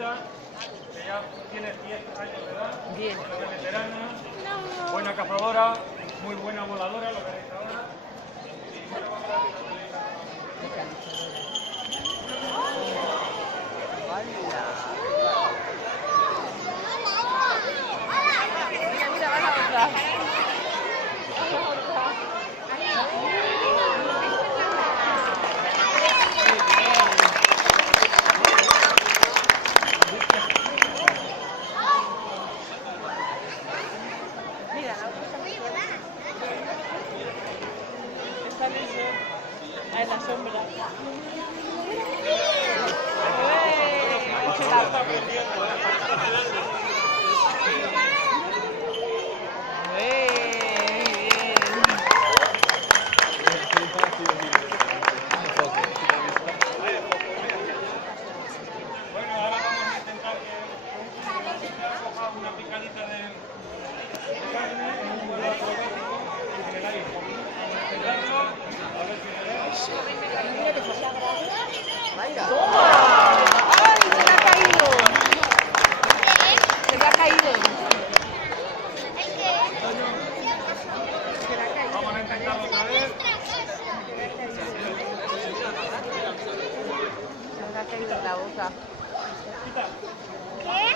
Margarita, que ya tiene 10 años de edad, 10. buena veterana, buena cazadora, muy buena voladora, lo veréis ahora. Mira, va la otra. Mira, la otra está en el sol. Ah, en la sombra. Bueno, ahora vamos a intentar que coja una picadita de carne en un vuelo acrobático en el aire. A ver si le da. ¡Toma! ¡Ay, se le ha caído! Se le ha caído. Vamos a intentarlo otra vez. Se le ha caído en la boca. ¿Qué?